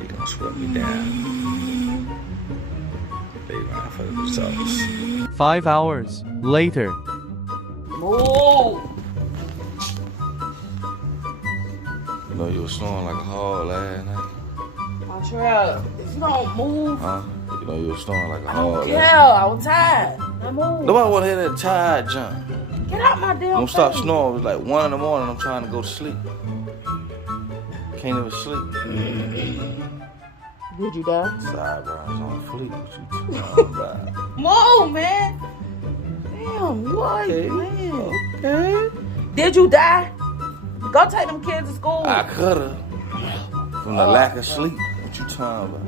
She gonna sweat me down. Lay around for the results. 5 hours later. Move. You know you was snoring like a hog last night. Montreal, if you don't move, Huh? You know you was snoring like a I hog don't care. last night. I was tired. Now move. Nobody want to hear that tired jump. Get out my damn Don't stop face. snoring. It was like 1 in the morning. I'm trying to go to sleep. Can't even sleep. Did you die? Eyebrows on fleek. What you talking about? Move, man. Damn, what, man? Okay. Did you die? Go take them kids to school. I coulda. From the lack of sleep. What you talking about?